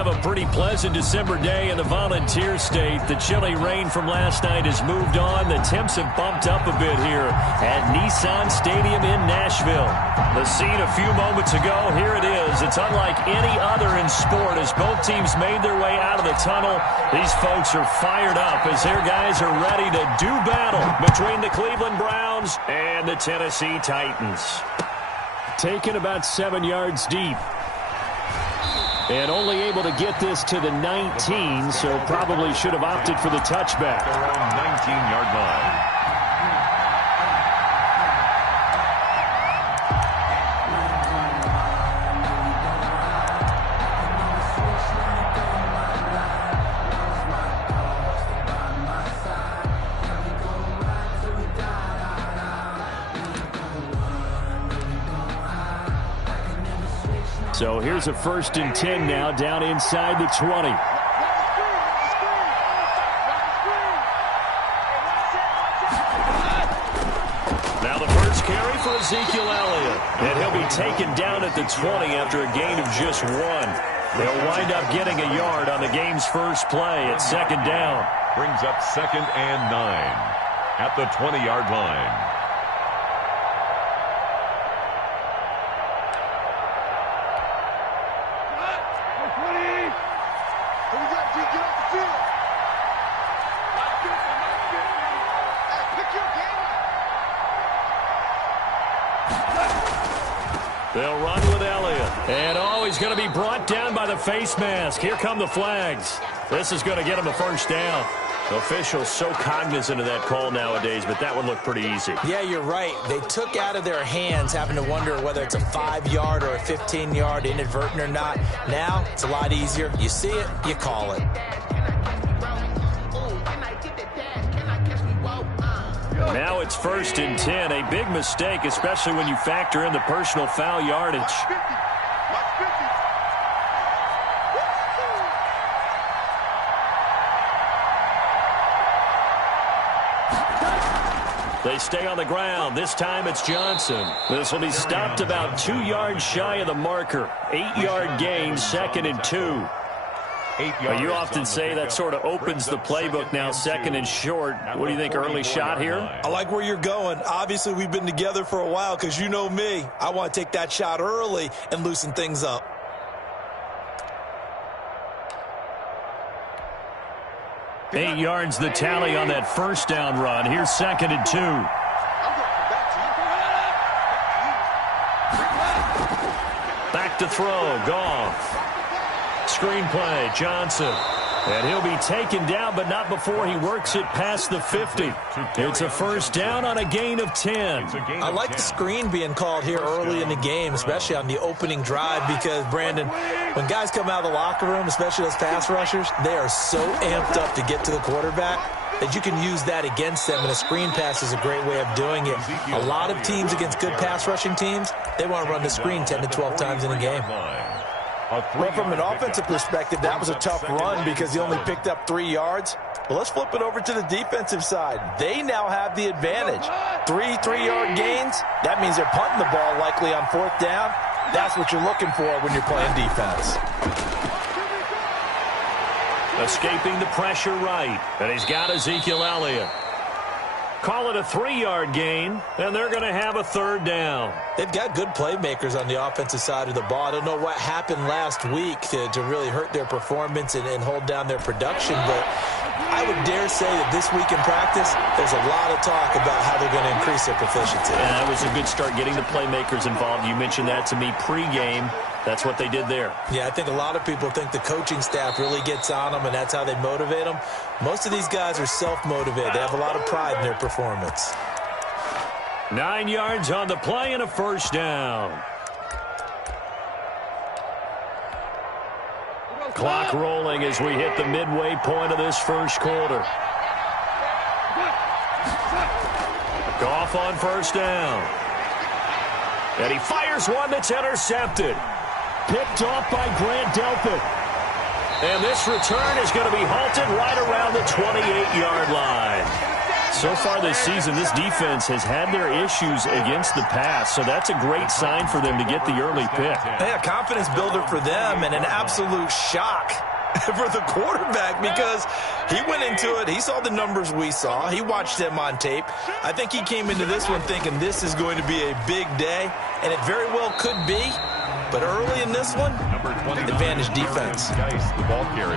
have a pretty pleasant December day in the Volunteer State. The chilly rain from last night has moved on. The temps have bumped up a bit here at Nissan Stadium in Nashville. The scene a few moments ago, here it is. It's unlike any other in sport as both teams made their way out of the tunnel. These folks are fired up as their guys are ready to do battle between the Cleveland Browns and the Tennessee Titans. Taken about 7 yards deep. And only able to get this to the 19, so probably should have opted for the touchback. Around 19-yard line. So here's a 1st and 10 now, down inside the 20. Now the first carry for Ezekiel Elliott. And he'll be taken down at the 20 after a gain of just 1. They'll wind up getting a yard on the game's first play at 2nd down. Brings up 2nd and 9 at the 20-yard line. They'll run with Elliott. And, he's going to be brought down by the face mask. Here come the flags. This is going to get him a 1st down. Officials so cognizant of that call nowadays, but that one looked pretty easy. Yeah, you're right. They took out of their hands having to wonder whether it's a 5-yard or a 15-yard, inadvertent or not. Now, it's a lot easier. You see it, you call it. Now it's 1st and 10. A big mistake, especially when you factor in the personal foul yardage. They stay on the ground. This time it's Johnson. This will be stopped about 2 yards shy of the marker. 8-yard gain, 2nd and 2. You often say that sort of opens the playbook now, 2nd and short. What do you think, early shot here? I like where you're going. Obviously, we've been together for a while because you know me. I want to take that shot early and loosen things up. Eight yards the tally on that 1st down run. Here's 2nd and 2. Back to throw. Goff. Screenplay, Johnson. And he'll be taken down, but not before he works it past the 50. It's a 1st down on a gain of 10. I like the screen being called here early in the game, especially on the opening drive, because, Brandon, when guys come out of the locker room, especially those pass rushers, they are so amped up to get to the quarterback that you can use that against them, and a screen pass is a great way of doing it. A lot of teams against good pass rushing teams, they want to run the screen 10 to 12 times in a game. Well, from an offensive perspective, that was a tough run because he only picked up 3 yards. Well, let's flip it over to the defensive side. They now have the advantage. 3 3-yard gains. That means they're punting the ball likely on 4th down. That's what you're looking for when you're playing defense. Escaping the pressure right. And he's got Ezekiel Elliott. Call it a 3-yard gain, and they're going to have a 3rd down. They've got good playmakers on the offensive side of the ball. I don't know what happened last week to really hurt their performance and hold down their production, but I would dare say that this week in practice, there's a lot of talk about how they're going to increase their proficiency. And that was a good start getting the playmakers involved. You mentioned that to me pregame. That's what they did there. Yeah, I think a lot of people think the coaching staff really gets on them, and that's how they motivate them. Most of these guys are self-motivated. They have a lot of pride in their performance. 9 yards on the play and a 1st down. Clock rolling as we hit the midway point of this 1st quarter. Goff on 1st down. And he fires one that's intercepted. Picked off by Grant Delpit. And this return is going to be halted right around the 28-yard line. so far this season, this defense has had their issues against the pass, so that's a great sign for them to get the early pick. Yeah, confidence builder for them and an absolute shock for the quarterback because he went into it. He saw the numbers we saw. He watched them on tape. I think he came into this one thinking this is going to be a big day, and it very well could be. But early in this one, advantage defense.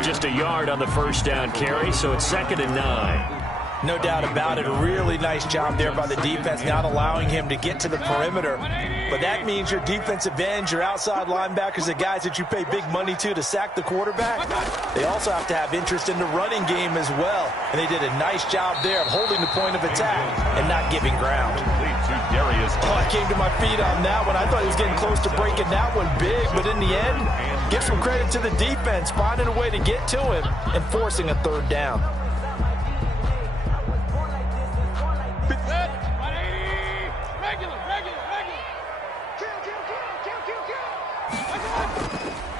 Just a yard on the first down carry, so it's 2nd and 9. No doubt about it. A really nice job there by the defense, not allowing him to get to the perimeter. But that means your defensive ends, your outside linebackers, the guys that you pay big money to sack the quarterback, they also have to have interest in the running game as well. And they did a nice job there of holding the point of attack and not giving ground. Oh, I came to my feet on that one. I thought he was getting close to breaking that one big, but in the end, give some credit to the defense, finding a way to get to him and forcing a 3rd down.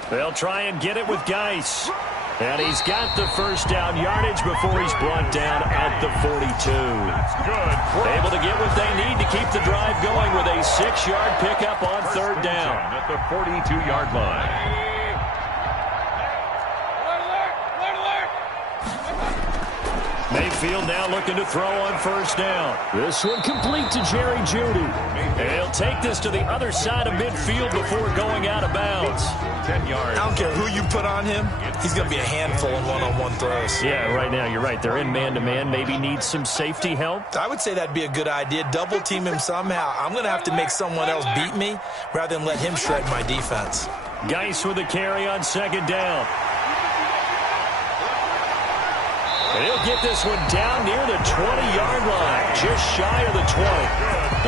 They'll try and get it with Geis. And he's got the first down yardage before he's brought down at the 42. Able to get what they need to keep the drive going with a 6-yard pickup on 3rd down. At the 42-yard line. Mayfield now looking to throw on 1st down. This one complete to Jerry Jeudy. And he'll take this to the other side of midfield before going out of bounds. 10 yards. I don't care who you put on him. He's going to be a handful in one-on-one throws. Yeah, right now you're right. They're in man-to-man. Maybe needs some safety help. I would say that'd be a good idea. Double team him somehow. I'm going to have to make someone else beat me rather than let him shred my defense. Geis with a carry on 2nd down. And he'll get this one down near the 20-yard line, just shy of the 20.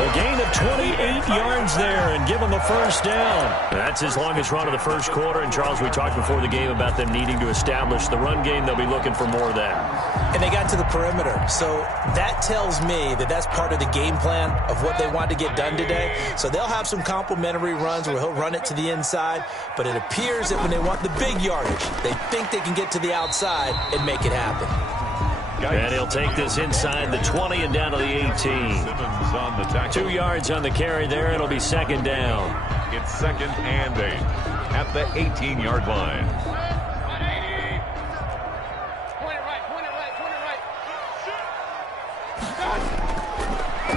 A gain of 28 yards there and give them a 1st down. That's his longest run of the first quarter. And, Charles, we talked before the game about them needing to establish the run game. They'll be looking for more of that. And they got to the perimeter. So that tells me that that's part of the game plan of what they want to get done today. So they'll have some complementary runs where he'll run it to the inside. But it appears that when they want the big yardage, they think they can get to the outside and make it happen. And he'll take this inside the 20 and down to the 18. 2 yards on the carry there. It'll be 2nd down. It's 2nd and 8 at the 18-yard line.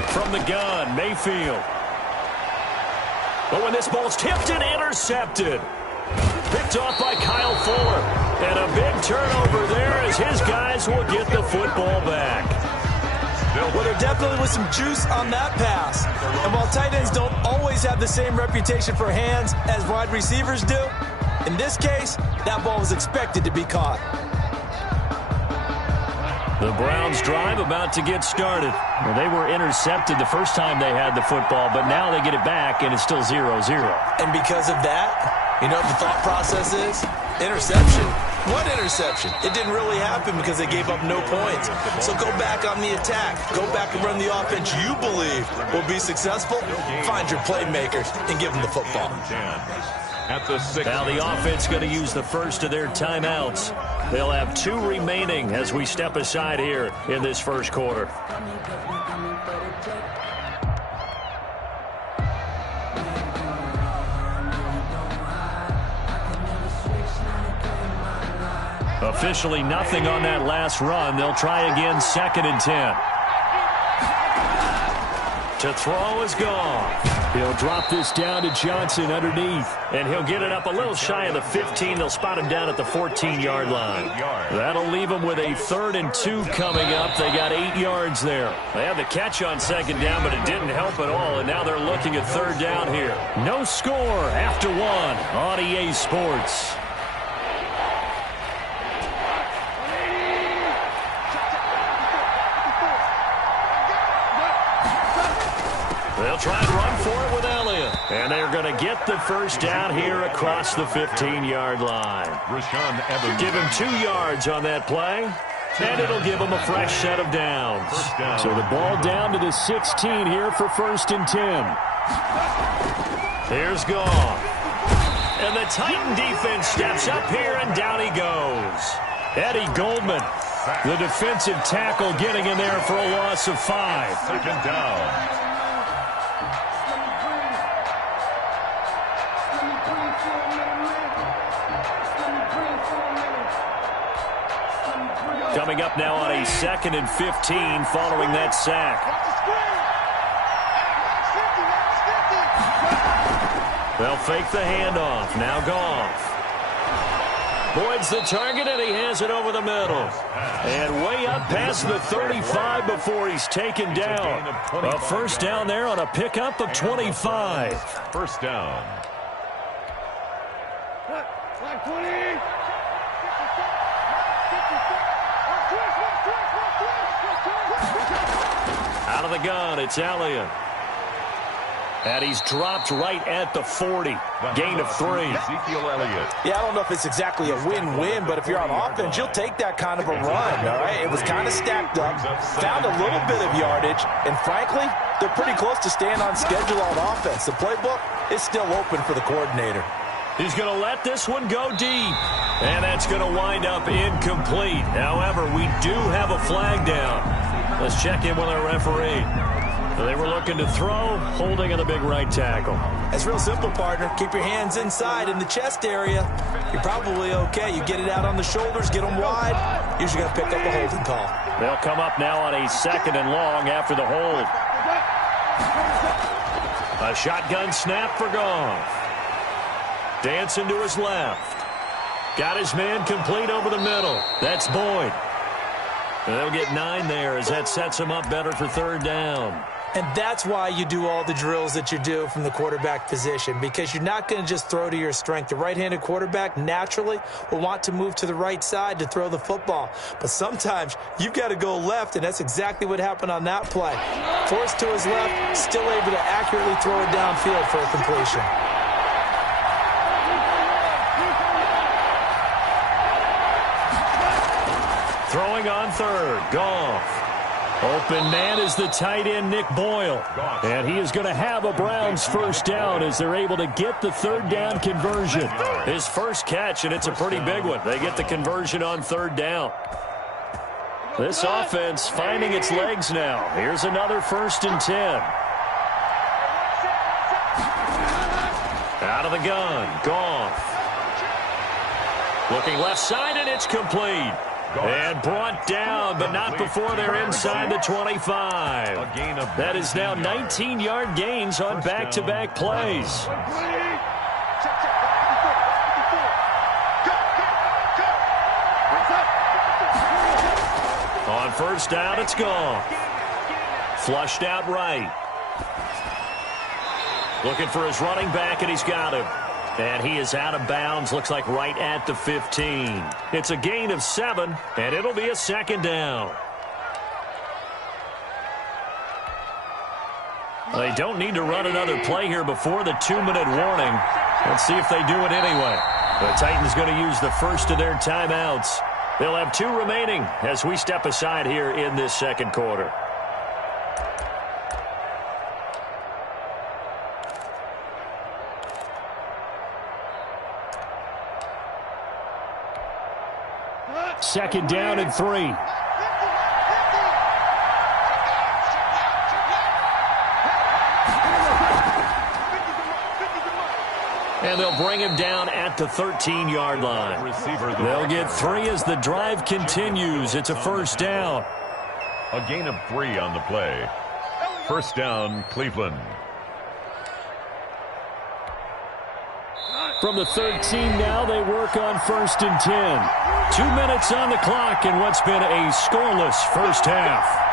From the gun, Mayfield. But when this ball's tipped and intercepted. Picked off by Kyle Fuller. And a big turnover there as his guys will get the football back. Well, there definitely was some juice on that pass. And while tight ends don't always have the same reputation for hands as wide receivers do, in this case, that ball was expected to be caught. The Browns drive about to get started. Well, they were intercepted the first time they had the football, but now they get it back, and it's still 0-0. And because of that, you know what the thought process is? Interception. What interception? It didn't really happen because they gave up no points. So go back on the attack. Go back and run the offense you believe will be successful. Find your playmakers and give them the football. At the 6. Now the offense going to use the first of their timeouts. They'll have 2 remaining as we step aside here in this first quarter. Officially nothing on that last run. They'll try again, 2nd and 10. To throw is gone. He'll drop this down to Johnson underneath, and he'll get it up a little shy of the 15. They'll spot him down at the 14-yard line. That'll leave him with a 3rd and 2 coming up. They got 8 yards there. They had the catch on 2nd down, but it didn't help at all, and now they're looking at 3rd down here. No score after 1 on EA Sports. They'll try and run for it with Elliott. And they're going to get the first down here across the 15-yard line. Rashaan Evans. Give him 2 yards on that play. And it'll give him a fresh set of downs. So the ball down to the 16 here for 1st and 10. Here's Goff. And the Titan defense steps up here, and down he goes. Eddie Goldman The defensive tackle getting in there for a loss of 5. Second down. Coming up now on a 2nd and 15 following that sack. They'll fake the handoff. Now Goff. Boyd's the target, and he has it over the middle. And way up past the 35 before he's taken down. A first down there on a pickup of 25. First down. Out of the gun, it's Elliott. And he's dropped right at the 40. Gain of 3. Ezekiel Elliott. Yeah, I don't know if it's exactly a win-win, but if you're on offense, you'll take that kind of a run, all right? It was kind of stacked up, found a little bit of yardage, and frankly, they're pretty close to staying on schedule on offense. The playbook is still open for the coordinator. He's going to let this one go deep. And that's going to wind up incomplete. However, we do have a flag down. Let's check in with our referee. They were looking to throw, holding on the big right tackle. It's real simple, partner. Keep your hands inside in the chest area. You're probably okay. You get it out on the shoulders, get them wide. Usually going to pick up a holding call. They'll come up now on a 2nd and long after the hold. A shotgun snap for Goff. Dancing to his left. Got his man complete over the middle. That's Boyd. They'll get 9 there as that sets him up better for 3rd down. And that's why you do all the drills that you do from the quarterback position, because you're not going to just throw to your strength. The right-handed quarterback naturally will want to move to the right side to throw the football. But sometimes you've got to go left, and that's exactly what happened on that play. Forced to his left, still able to accurately throw it downfield for a completion. Throwing on 3rd, Goff. Open man is the tight end, Nick Boyle. And he is going to have a Browns first down as they're able to get the 3rd down conversion. His first catch, and it's a pretty big one. They get the conversion on 3rd down. This offense finding its legs now. Here's another 1st and 10. Out of the gun, Goff. Looking left side, and it's complete. And brought down, but not before they're inside the 25. That is now 19-yard gains on back-to-back plays. On 1st down, it's Goff. Flushed out right. Looking for his running back, and he's got him. And he is out of bounds, looks like right at the 15. It's a gain of 7, and it'll be a 2nd down. They don't need to run another play here before the 2-minute warning. Let's see if they do it anyway. The Titans going to use the first of their timeouts. They'll have 2 remaining as we step aside here in this 2nd quarter. Second down and 3. And they'll bring him down at the 13-yard line. They'll get 3 as the drive continues. It's a first down. A gain of 3 on the play. First down, Cleveland. From the 13 now, they work on 1st and 10. 2 minutes on the clock in what's been a scoreless first half.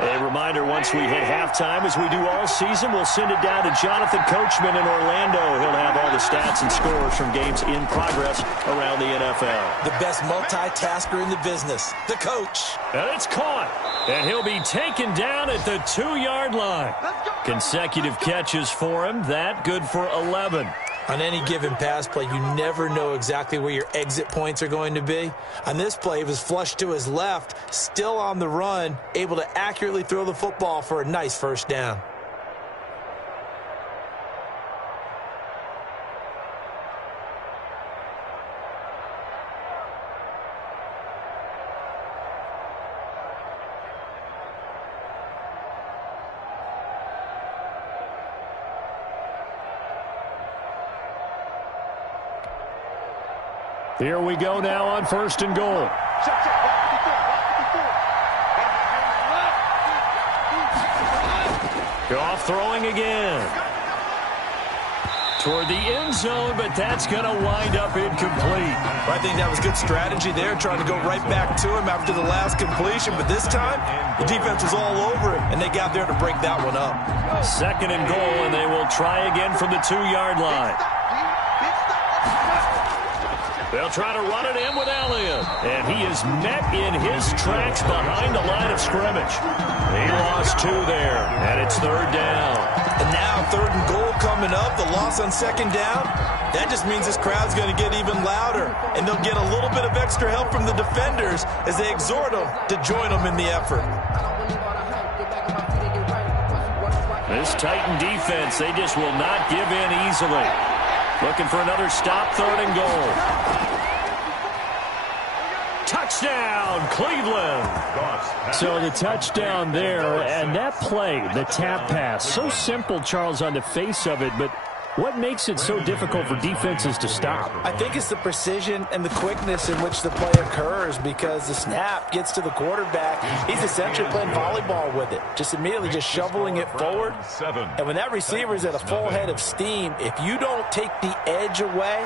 A reminder, once we hit halftime, as we do all season, we'll send it down to Jonathan Coachman in Orlando. He'll have all the stats and scores from games in progress around the NFL. The best multitasker in the business, the coach. And it's caught, and he'll be taken down at the 2-yard line. Consecutive catches for him. That good for 11. On any given pass play, you never know exactly where your exit points are going to be. On this play, he was flushed to his left, still on the run, able to accurately throw the football for a nice first down. Here we go now on 1st and goal. Goff throwing again. Toward the end zone, but that's going to wind up incomplete. I think that was good strategy there, trying to go right back to him after the last completion. But this time, the defense was all over him, and they got there to break that one up. 2nd and goal, and they will try again from the 2-yard line. They'll try to run it in with Elliott. And he is met in his tracks behind the line of scrimmage. He lost 2 there, and it's 3rd down. And now 3rd and goal coming up. The loss on 2nd down. That just means this crowd's going to get even louder. And they'll get a little bit of extra help from the defenders as they exhort them to join them in the effort. This Titan defense, they just will not give in easily. Looking for another stop, 3rd and goal. Touchdown, Cleveland. So the touchdown there, and that play, the tap pass, so simple, Charles, on the face of it, but what makes it so difficult for defenses to stop? I think it's the precision and the quickness in which the play occurs, because the snap gets to the quarterback. He's essentially playing volleyball with it, just immediately just shoveling it forward. And when that receiver's at a full head of steam, if you don't take the edge away,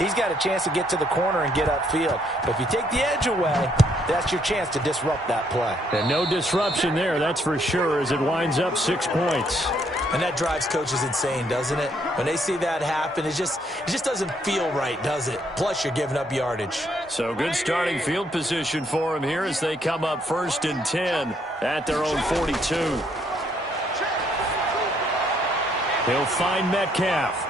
he's got a chance to get to the corner and get upfield. But if you take the edge away, that's your chance to disrupt that play. And no disruption there, that's for sure, as it winds up 6 points. And that drives coaches insane, doesn't it? When they see that happen, it just doesn't feel right, does it? Plus, you're giving up yardage. So good starting field position for him here as they come up 1st and 10 at their own 42. He'll find Metcalf.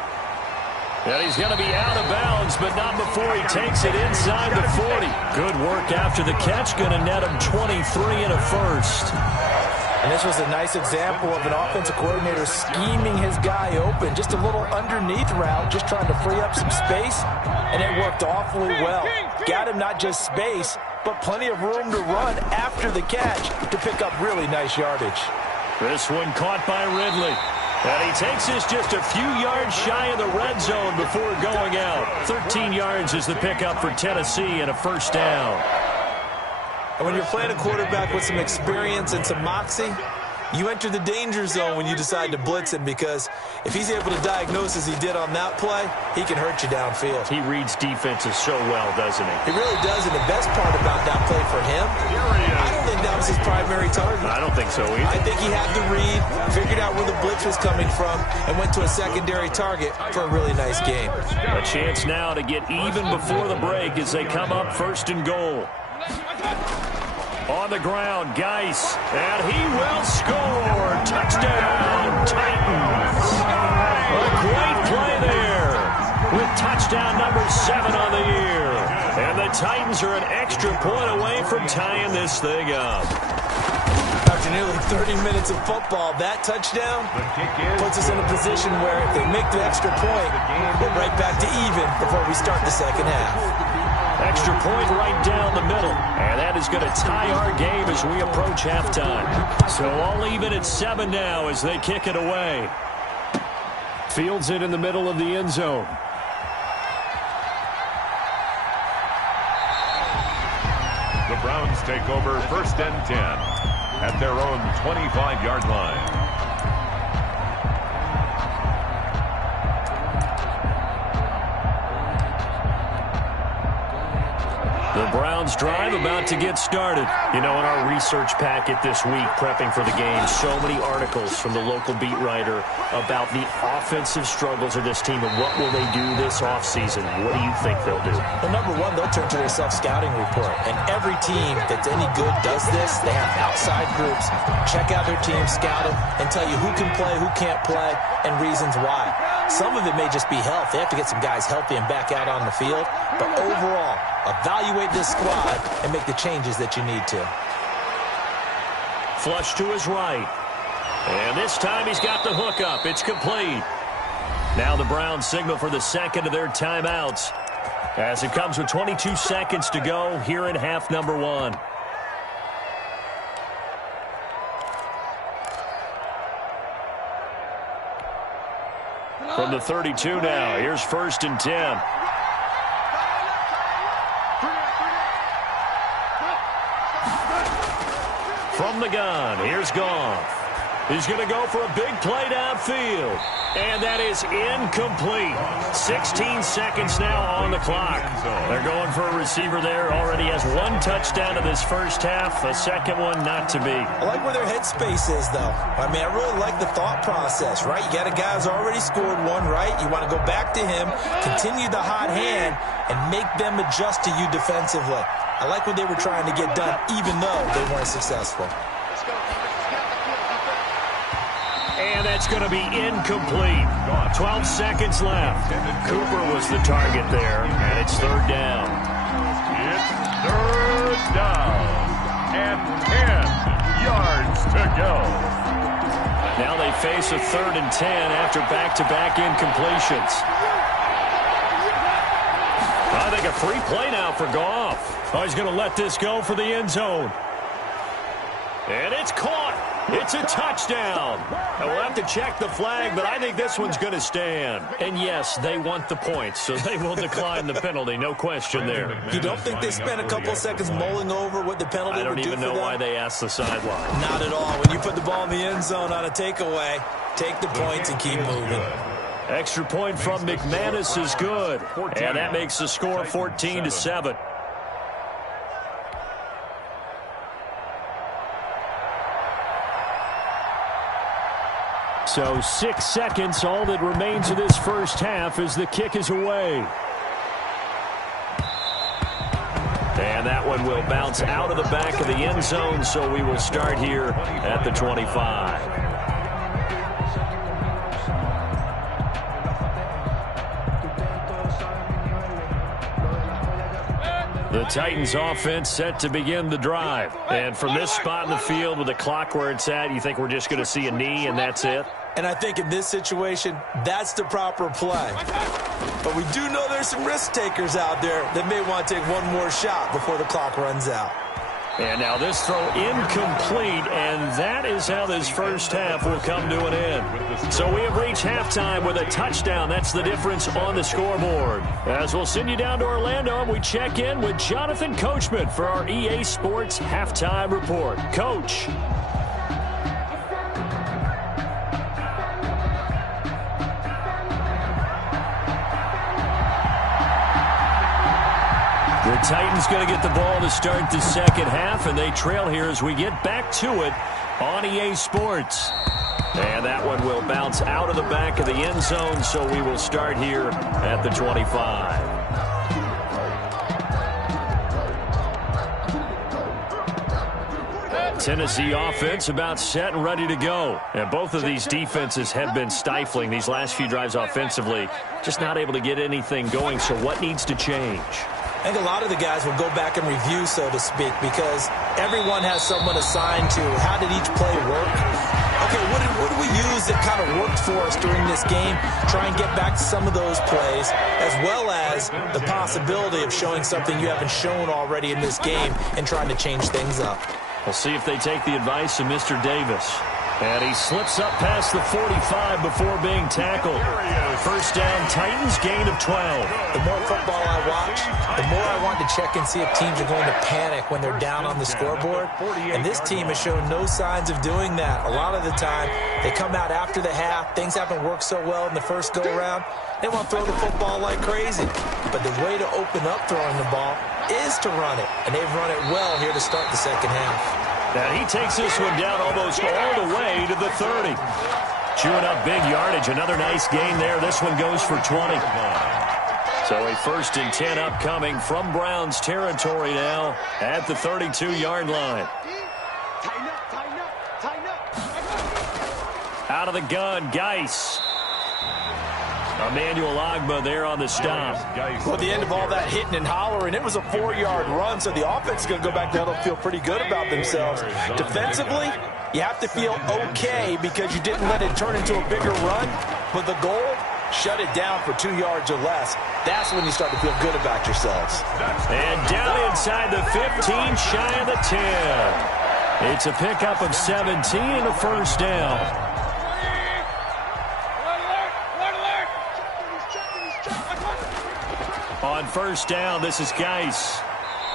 And he's going to be out of bounds, but not before he takes it inside the 40. Good work after the catch, going to net him 23 and a first. And this was a nice example of an offensive coordinator scheming his guy open. Just a little underneath route, just trying to free up some space, and it worked awfully well. Got him not just space, but plenty of room to run after the catch to pick up really nice yardage. This one caught by Ridley. And he takes this just a few yards shy of the red zone before going out. 13 yards is the pickup for Tennessee and a first down. And when you're playing a quarterback with some experience and some moxie, you enter the danger zone when you decide to blitz him, because if he's able to diagnose as he did on that play, he can hurt you downfield. He reads defenses so well, doesn't he? He really does, and the best part about that play for him, I don't think that was his primary target. I don't think so either. I think he had the read, figured out where the blitz was coming from, and went to a secondary target for a really nice game. A chance now to get even before the break as they come up 1st and goal. On the ground, Geis, and he will score. Touchdown, Titans. A great play there with touchdown number 7 on the year. And the Titans are an extra point away from tying this thing up. After nearly 30 minutes of football, that touchdown puts us in a position where if they make the extra point, we're right back to even before we start the second half. Extra point right down the middle. And that is going to tie our game as we approach halftime. So all even at 7 now as they kick it away. Fields it in the middle of the end zone. The Browns take over 1st and 10 at their own 25-yard line. The Browns drive about to get started. You know, in our research packet this week, prepping for the game, so many articles from the local beat writer about the offensive struggles of this team and what will they do this offseason. What do you think they'll do? Well, number one, they'll turn to their self-scouting report. And every team that's any good does this. They have outside groups, check out their team, scout them, and tell you who can play, who can't play, and reasons why. Some of it may just be health. They have to get some guys healthy and back out on the field. But overall, evaluate this squad and make the changes that you need to. Flush to his right. And this time he's got the hook up. It's complete. Now the Browns signal for the second of their timeouts, as it comes with 22 seconds to go here in half number 1. From the 32 now, here's 1st and 10. From the gun, here's Goff. He's going to go for a big play downfield. And that is incomplete. 16 seconds now on the clock. They're going for a receiver there. Already has 1 touchdown in this first half. A second one not to be. I like where their headspace is, though. I mean, I really like the thought process, right? You got a guy who's already scored 1, right? You want to go back to him, continue the hot hand, and make them adjust to you defensively. I like what they were trying to get done, even though they weren't successful. And that's going to be incomplete. 12 seconds left. Cooper was the target there, and it's 3rd down. It's 3rd down and 10 yards to go. Now they face a 3rd and 10 after back-to-back incompletions. I think a free play now for Goff. Oh, he's going to let this go for the end zone. And it's caught. It's a touchdown. And we'll have to check the flag, but I think this one's going to stand. And yes, they want the points, so they will decline the penalty. No question there. You don't think they spent a couple seconds mulling over what the penalty would do for them? I don't even know why they asked the sideline. Not at all. When you put the ball in the end zone on a takeaway, take the points and keep moving. Extra point from McManus is good. And that makes the score 14-7. So 6 seconds, all that remains of this first half as the kick is away. And that one will bounce out of the back of the end zone, so we will start here at the 25. The Titans offense set to begin the drive. And from this spot in the field with the clock where it's at, you think we're just going to see a knee and that's it? And I think in this situation, that's the proper play. But we do know there's some risk takers out there that may want to take one more shot before the clock runs out. And now this throw incomplete, and that is how this first half will come to an end. So we have reached halftime with a touchdown. That's the difference on the scoreboard. As we'll send you down to Orlando, and we check in with Jonathan Coachman for our EA Sports Halftime Report. Coach. The Titans going to get the ball to start the second half, and they trail here as we get back to it on EA Sports. And that one will bounce out of the back of the end zone, so we will start here at the 25. Tennessee offense about set and ready to go. And both of these defenses have been stifling these last few drives offensively. Just not able to get anything going, so what needs to change? I think a lot of the guys will go back and review, so to speak, because everyone has someone assigned to how did each play work. Okay, what did we use that kind of worked for us during this game? Try and get back to some of those plays, as well as the possibility of showing something you haven't shown already in this game and trying to change things up. We'll see if they take the advice of Mr. Davis. And he slips up past the 45 before being tackled. First down, Titans, gain of 12. The more football I watch, the more I want to check and see if teams are going to panic when they're down on the scoreboard. And this team has shown no signs of doing that. A lot of the time, they come out after the half. Things haven't worked so well in the first go-around. They want to throw the football like crazy. But the way to open up throwing the ball is to run it. And they've run it well here to start the second half. Now he takes this one down almost all the way to the 30. Chewing up big yardage. Another nice gain there. This one goes for 20. So a 1st and 10 upcoming from Browns territory now at the 32-yard line. Out of the gun, Geis. Emmanuel Ogbah there on the stop. Well, at the end of all that hitting and hollering, it was a 4-yard run, so the offense is going to go back there and feel pretty good about themselves. Defensively, you have to feel okay because you didn't let it turn into a bigger run, but the goal, shut it down for 2 yards or less. That's when you start to feel good about yourselves. And down inside the 15, shy of the 10. It's a pickup of 17 and a first down. On first down, this is Geis.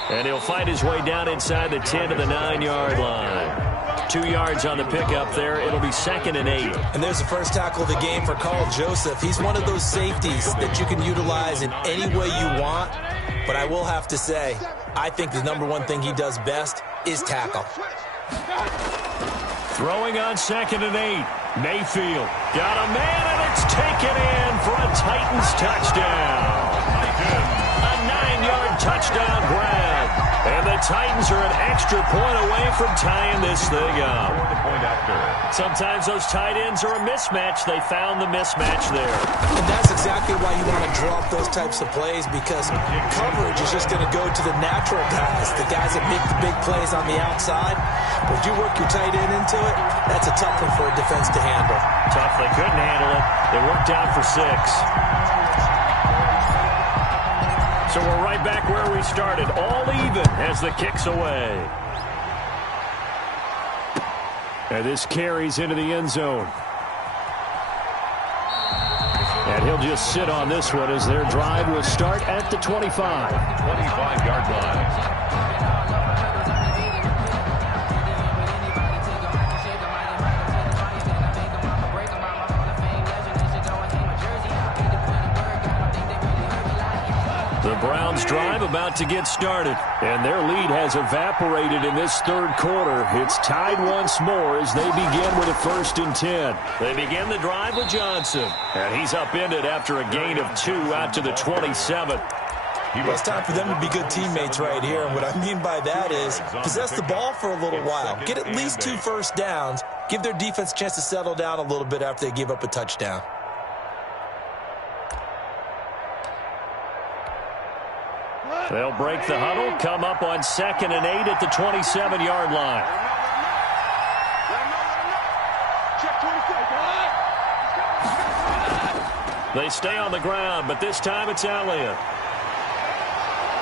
And he'll fight his way down inside the 10 to the 9-yard line. 2 yards on the pickup there. It'll be 2nd and 8. And there's the first tackle of the game for Carl Joseph. He's one of those safeties that you can utilize in any way you want. But I will have to say, I think the number one thing he does best is tackle. Throwing on 2nd and 8. Mayfield got a man, and it's taken in for a Titans touchdown. A 9-yard touchdown grab. And the Titans are an extra point away from tying this thing up. Sometimes those tight ends are a mismatch. They found the mismatch there. And that's exactly why you want to draw up those types of plays, because coverage is just going to go to the natural guys, the guys that make the big plays on the outside. But if you work your tight end into it, that's a tough one for a defense to handle. Tough. They couldn't handle it. They worked out for 6. So we're right back where we started, all even as the kick's away. And this carries into the end zone. And he'll just sit on this one as their drive will start at the 25. 25-yard line. The Browns drive about to get started, and their lead has evaporated in this third quarter. It's tied once more as they begin with a 1st and 10. They begin the drive with Johnson, and he's upended after a gain of 2 out to the 27. Well, it's time for them to be good teammates right here, and what I mean by that is possess the ball for a little while, get at least 2 first downs, give their defense a chance to settle down a little bit after they give up a touchdown. They'll break the huddle, come up on 2nd and 8 at the 27-yard line. They stay on the ground, but this time it's Elliott.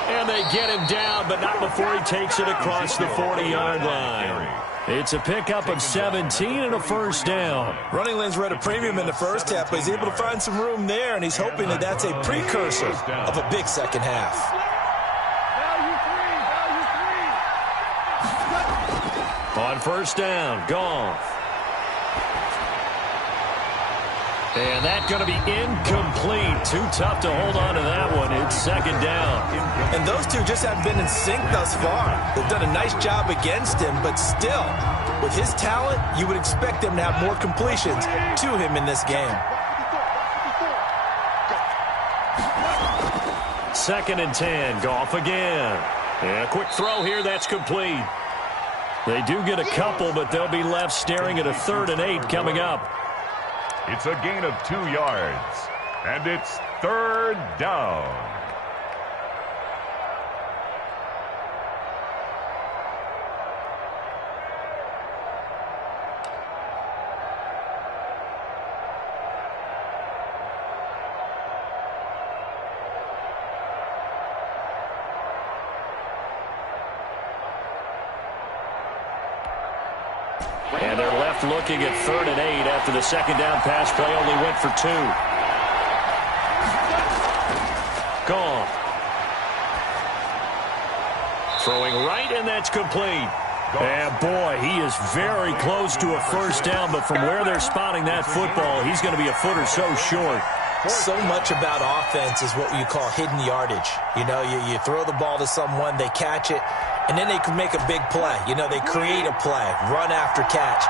And they get him down, but not before he takes it across the 40-yard line. It's a pickup of 17 and a first down. Running lanes were at a premium in the first half, but he's able to find some room there, and he's hoping that that's a precursor of a big second half. On first down, Goff. And that's going to be incomplete. Too tough to hold on to that one. It's 2nd down. And those two just haven't been in sync thus far. They've done a nice job against him, but still, with his talent, you would expect them to have more completions to him in this game. 2nd and 10, Goff again. And a quick throw here, that's complete. They do get a couple, but they'll be left staring at a 3rd and 8 coming up. It's a gain of 2 yards, and it's 3rd down. And they're left looking at 3rd and 8 after the 2nd down pass play only went for 2. Gone. Throwing right, and that's complete. And boy, he is very close to a first down, but from where they're spotting that football, he's going to be a foot or so short. So much about offense is what you call hidden yardage. You know, you throw the ball to someone, they catch it, and then they can make a big play. You know, they create a play, run after catch.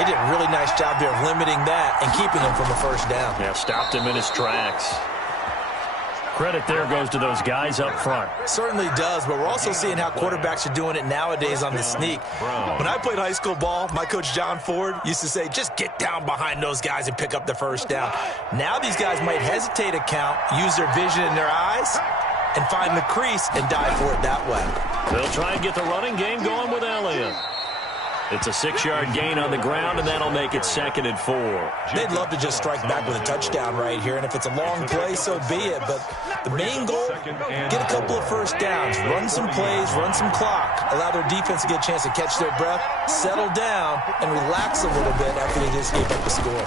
They did a really nice job there of limiting that and keeping him from a first down. Yeah, stopped him in his tracks. Credit there goes to those guys up front. Certainly does, but we're also seeing how quarterbacks are doing it nowadays on the sneak. When I played high school ball, my coach John Ford used to say, just get down behind those guys and pick up the first down. Now these guys might hesitate to count, use their vision in their eyes, and find the crease and dive for it that way. They'll try and get the running game going with Elliott. It's a 6-yard gain on the ground, and that'll make it 2nd and 4. They'd love to just strike back with a touchdown right here, and if it's a long play, so be it. But the main goal, get a couple of first downs, run some plays, run some clock, allow their defense to get a chance to catch their breath, settle down, and relax a little bit after they just gave up the score.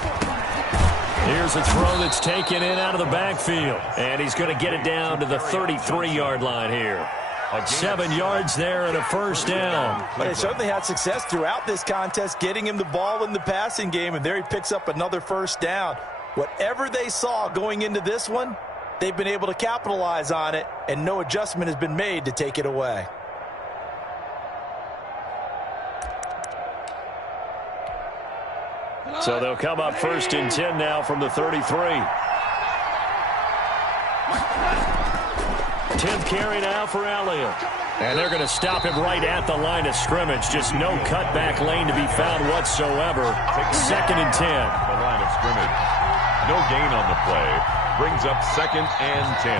Here's a throw that's taken in out of the backfield, and he's going to get it down to the 33-yard line here. 7 yards there and a first down. But they certainly had success throughout this contest, getting him the ball in the passing game, and there he picks up another first down. Whatever they saw going into this one, they've been able to capitalize on it, and no adjustment has been made to take it away. So they'll come up 1st and 10 now from the 33. 10th carry now for Elliott. And they're going to stop him right at the line of scrimmage. Just no cutback lane to be found whatsoever. 2nd and 10. The line of scrimmage. No gain on the play. Brings up 2nd and 10.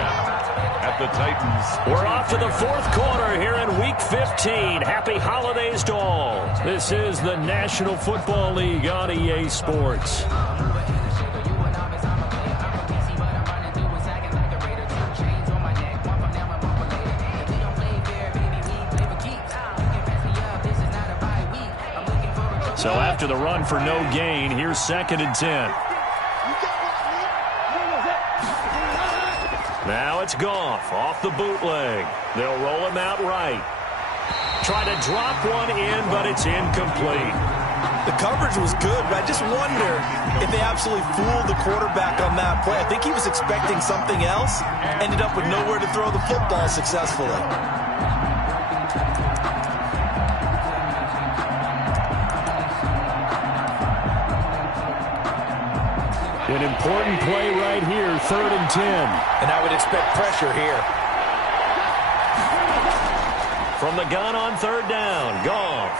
At the Titans. We're off to the 4th quarter here in Week 15. Happy holidays to all. This is the National Football League on EA Sports. So after the run for no gain, here's 2nd and 10. Now it's Goff off the bootleg. They'll roll him out right. Try to drop one in, but it's incomplete. The coverage was good, but I just wonder if they absolutely fooled the quarterback on that play. I think he was expecting something else, ended up with nowhere to throw the football successfully. An important play right here, 3rd and 10. And I would expect pressure here. From the gun on 3rd down, Goff.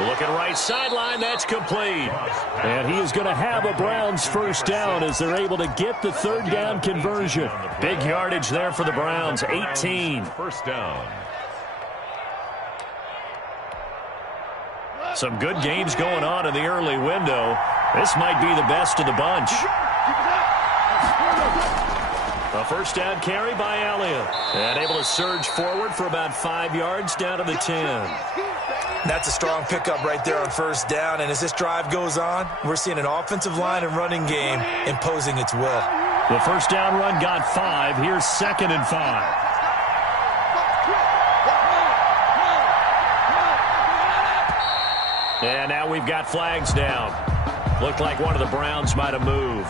Looking right sideline, that's complete. And he is going to have a Browns first down as they're able to get the 3rd down conversion. Big yardage there for the Browns, 18. First down. Some good games going on in the early window. This might be the best of the bunch. A first down carry by Elliott. And able to surge forward for about 5 yards down to the 10. That's a strong pickup right there on 1st down. And as this drive goes on, we're seeing an offensive line and running game imposing its will. The first down run got 5. Here's 2nd and 5. And now we've got flags down. Looked like one of the Browns might have moved.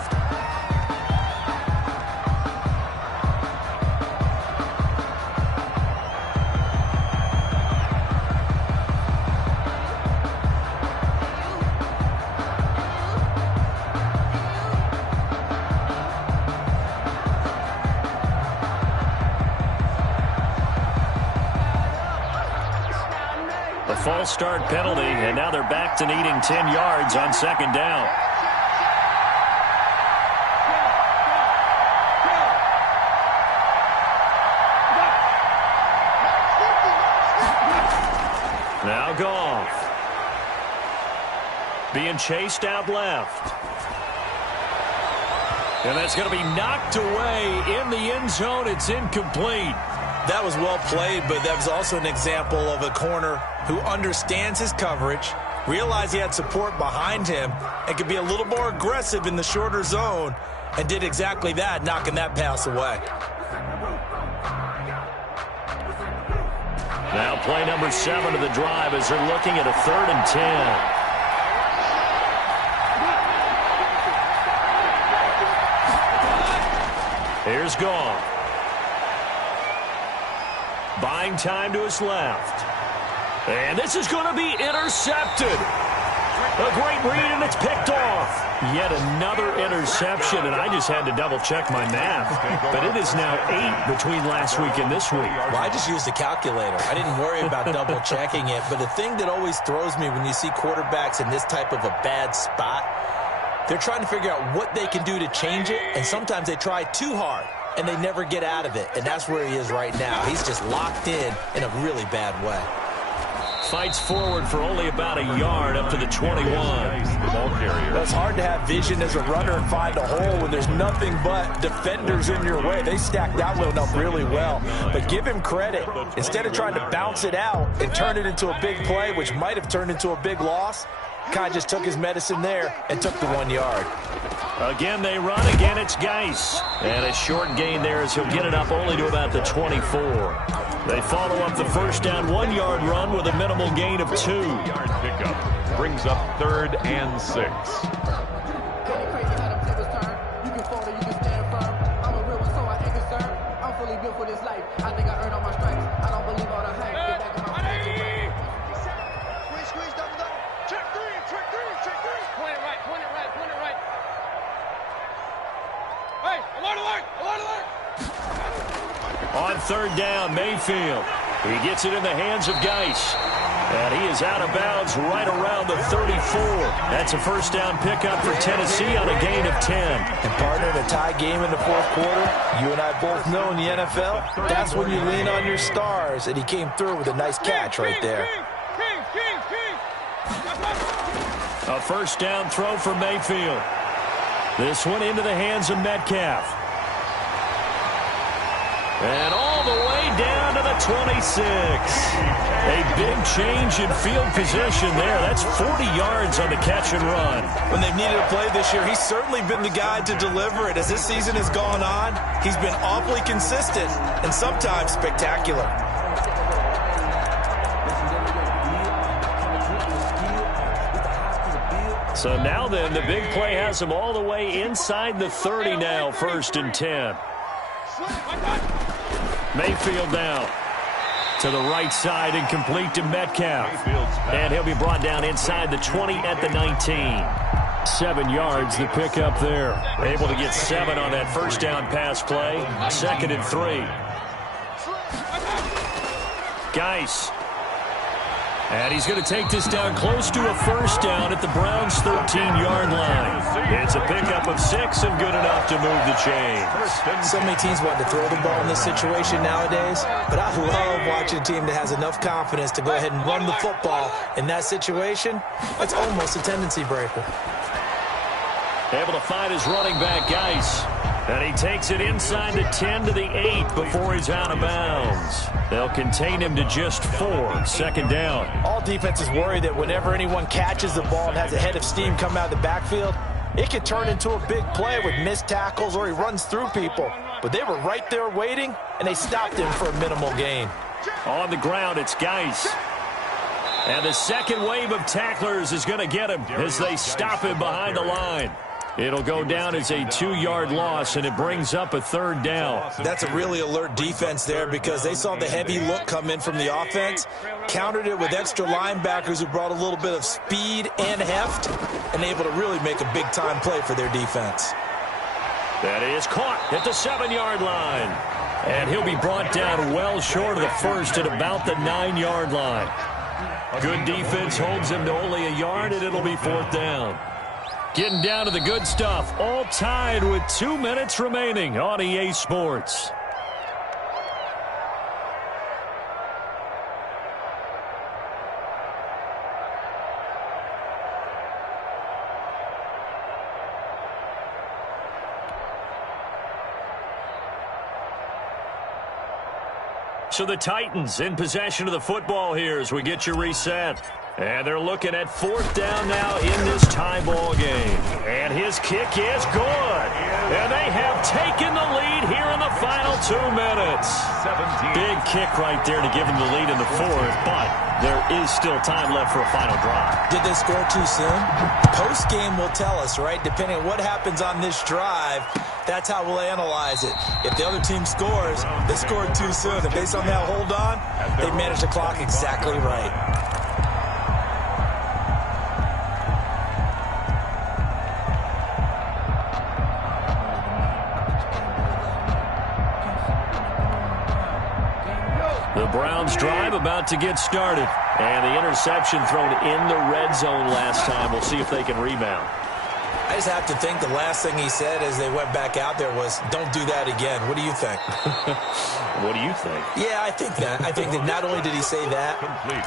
False start penalty, and now they're back to needing 10 yards on 2nd down. Now Goff. Being chased out left. And that's going to be knocked away in the end zone. It's incomplete. That was well played, but that was also an example of a corner who understands his coverage, realized he had support behind him, and could be a little more aggressive in the shorter zone, and did exactly that, knocking that pass away. Now play number 7 of the drive as they're looking at a 3rd and 10. Here's Goff. Buying time to his left. And this is going to be intercepted. A great read, and it's picked off. Yet another interception, and I just had to double-check my math. But it is now 8 between last week and this week. Well, I just used a calculator. I didn't worry about double-checking it. But the thing that always throws me when you see quarterbacks in this type of a bad spot, they're trying to figure out what they can do to change it, and sometimes they try too hard, and they never get out of it. And that's where he is right now. He's just locked in a really bad way. Fights forward for only about a yard up to the 21. Ball carrier. It's hard to have vision as a runner and find a hole when there's nothing but defenders in your way. They stacked that one up really well. But give him credit. Instead of trying to bounce it out and turn it into a big play, which might have turned into a big loss, Kai just took his medicine there and took the 1 yard. Again, they run. Again, it's Geis. And a short gain there as he'll get it up only to about the 24. They follow up the first down 1 yard run with a minimal gain of 2. Yard pickup brings up 3rd and 6. On 3rd down, Mayfield. He gets it in the hands of Geis. And he is out of bounds right around the 34. That's a first down pickup for Tennessee on a gain of 10. And partner, in a tie game in the 4th quarter, you and I both know in the NFL, that's when you lean on your stars. And he came through with a nice catch right there. A first down throw for Mayfield. This one into the hands of Metcalf. And all the way down to the 26. A big change in field position there. That's 40 yards on the catch and run. When they've needed a play this year, he's certainly been the guy to deliver it. As this season has gone on, he's been awfully consistent and sometimes spectacular. So now then, the big play has him all the way inside the 30 now, 1st and 10. Mayfield down to the right side and complete to Metcalf. And he'll be brought down inside the 20 at the 19. 7 yards the pickup there. Able to get 7 on that first down pass play. 2nd and 3. Geis. And he's going to take this down close to a first down at the Browns' 13-yard line. It's a pickup of 6 and good enough to move the chains. So many teams want to throw the ball in this situation nowadays, but I love watching a team that has enough confidence to go ahead and run the football. In that situation, that's almost a tendency breaker. Able to find his running back, Geis. And he takes it inside the 10 to the 8 before he's out of bounds. They'll contain him to just 4. 2nd down. All defenses worry that whenever anyone catches the ball and has a head of steam come out of the backfield, it can turn into a big play with missed tackles or he runs through people. But they were right there waiting, and they stopped him for a minimal gain. On the ground, it's Geis. And the second wave of tacklers is going to get him as they stop him behind the line. It'll go down as a 2-yard loss, and it brings up a 3rd down. That's a really alert defense there because they saw the heavy look come in from the offense, countered it with extra linebackers who brought a little bit of speed and heft, and able to really make a big-time play for their defense. That is caught at the 7-yard line. And he'll be brought down well short of the first at about the 9-yard line. Good defense holds him to only a yard, and it'll be 4th down. Getting down to the good stuff, all tied with 2 minutes remaining on EA Sports. So the Titans in possession of the football here as we get you reset. And they're looking at 4th down now in this tie ball game. And his kick is good. And they have taken the lead here in the final 2 minutes. 17. Big kick right there to give them the lead in the 4th, but there is still time left for a final drive. Did they score too soon? Post-game will tell us, right? Depending on what happens on this drive, that's how we'll analyze it. If the other team scores, they scored too soon. And based on that hold on, they managed the clock exactly right. Browns drive about to get started. And the interception thrown in the red zone last time. We'll see if they can rebound. I just have to think the last thing he said as they went back out there was, don't do that again. What do you think? What do you think? Yeah, I think that. I think that not only did he say that,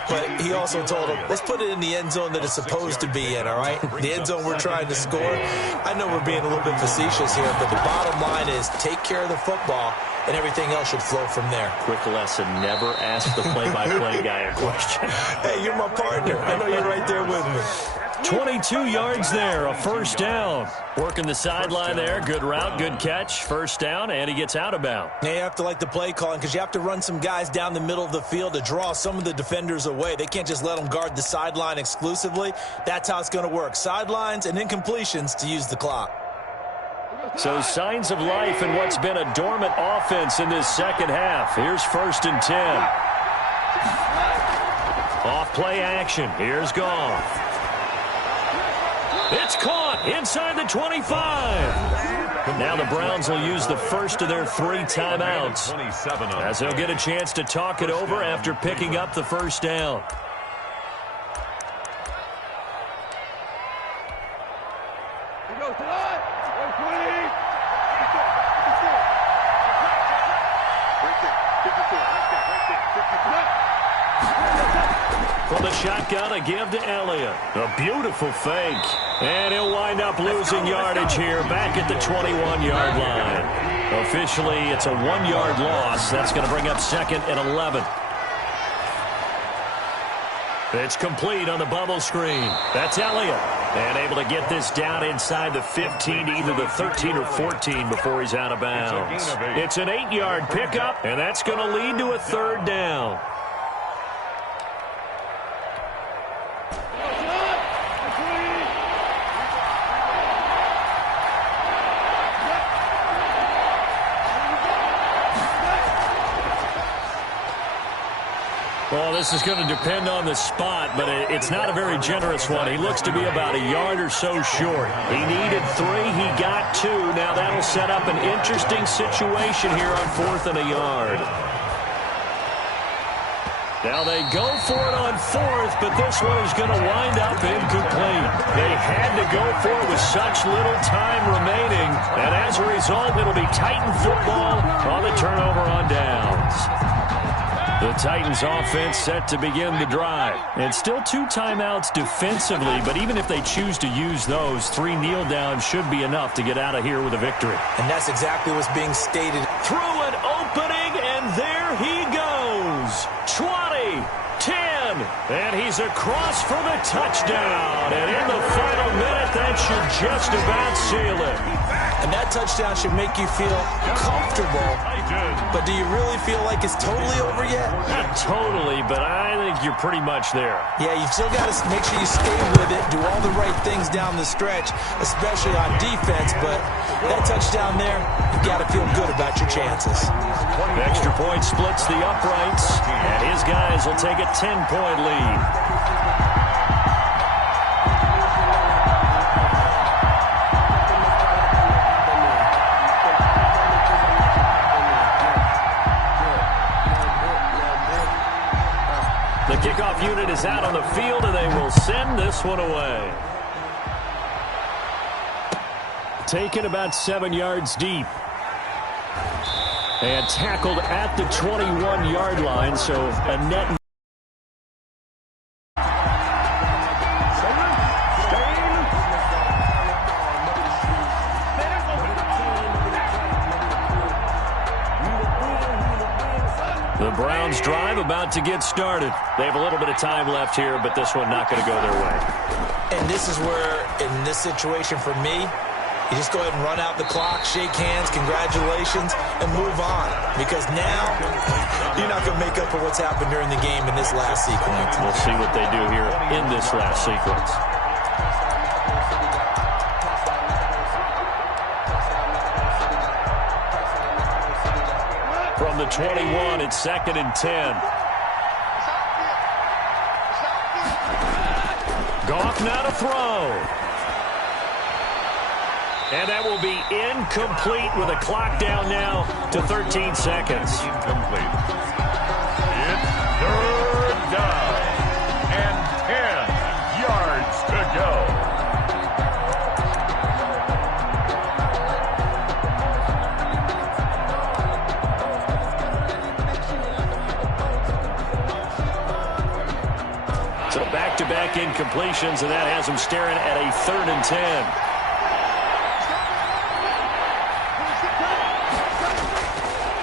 but he also told him, let's put it in the end zone that it's supposed to be in, all right? The end zone we're trying to score. I know we're being a little bit facetious here, but the bottom line is take care of the football, and everything else should flow from there. Quick lesson, never ask the play-by-play guy a question. Hey, you're my partner. I know you're right there with me. 22 yards there, a first down. Working the sideline there, good route, good catch, first down, and he gets out of bounds. Yeah, you have to like the play calling because you have to run some guys down the middle of the field to draw some of the defenders away. They can't just let them guard the sideline exclusively. That's how it's going to work. Sidelines and incompletions to use the clock. So signs of life in what's been a dormant offense in this second half. Here's 1st and 10. Off play action. Here's Goff. It's caught inside the 25. Now the Browns will use the first of their 3 timeouts as they'll get a chance to talk it over after picking up the first down. From the shotgun, a give to Elliott. A beautiful fake. And he'll wind up losing yardage here back at the 21-yard line. Officially, it's a 1-yard loss. That's going to bring up 2nd and 11. It's complete on the bubble screen. That's Elliott. And able to get this down inside the 15 to either the 13 or 14 before he's out of bounds. It's an 8-yard pickup, and that's going to lead to a 3rd down. Well, this is going to depend on the spot, but it's not a very generous one. He looks to be about a yard or so short. He needed 3. He got 2. Now that'll set up an interesting situation here on 4th and a yard. Now they go for it on 4th, but this one is going to wind up incomplete. They had to go for it with such little time remaining, and as a result, it'll be Titan football on the turnover on downs. The Titans offense set to begin the drive. And still 2 timeouts defensively, but even if they choose to use those, 3 kneel downs should be enough to get out of here with a victory. And that's exactly what's being stated. Through an opening, and there he goes. 20, 10, and he's across for the touchdown. And in the final minute, that should just about seal it. And that touchdown should make you feel comfortable. But do you really feel like it's totally over yet? Not totally, but I think you're pretty much there. Yeah, you've still got to make sure you stay with it, do all the right things down the stretch, especially on defense. But that touchdown there, you've got to feel good about your chances. Extra point splits the uprights, and his guys will take a 10-point lead. The kickoff unit is out on the field, and they will send this one away. Taken about 7 yards deep. And tackled at the 21-yard line, so a net. The Browns drive about to get started. They have a little bit of time left here, but this one not going to go their way. And this is where, in this situation for me, you just go ahead and run out the clock, shake hands, congratulations, and move on. Because now, you're not going to make up for what's happened during the game in this last sequence. We'll see what they do here in this last sequence. From the 21, it's 2nd and 10. Goff now to throw. And that will be incomplete with a clock down now to 13 seconds. Incomplete. It's incompletions, and that has them staring at a 3rd and 10.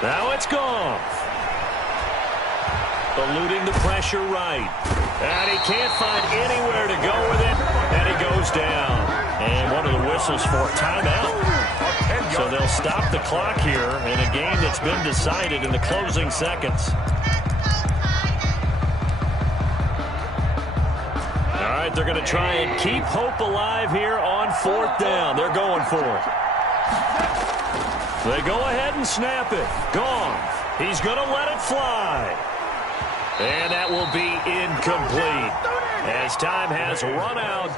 Now it's gone. Eluding the pressure right. And he can't find anywhere to go with it. And he goes down. And one of the whistles for timeout. So they'll stop the clock here in a game that's been decided in the closing seconds. All right, they're going to try and keep hope alive here on 4th down. They're going for it. They go ahead and snap it. Gone. He's going to let it fly. And that will be incomplete as time has run out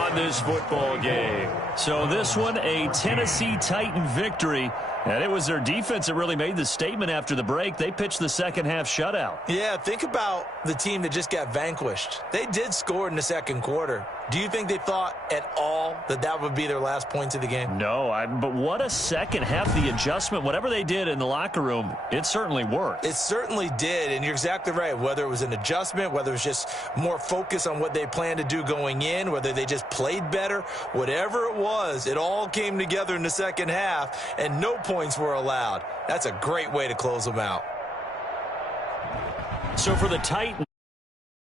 on this football game. So this one, a Tennessee Titan victory. And it was their defense that really made the statement after the break. They pitched the second half shutout. Yeah, think about the team that just got vanquished. They did score in the second quarter. Do you think they thought at all that that would be their last points of the game? No, but what a second half. The adjustment, whatever they did in the locker room, it certainly worked. It certainly did, and you're exactly right. Whether it was an adjustment, whether it was just more focus on what they planned to do going in, whether they just played better, whatever it was, it all came together in the second half, and no points were allowed. That's a great way to close them out. So for the Titans.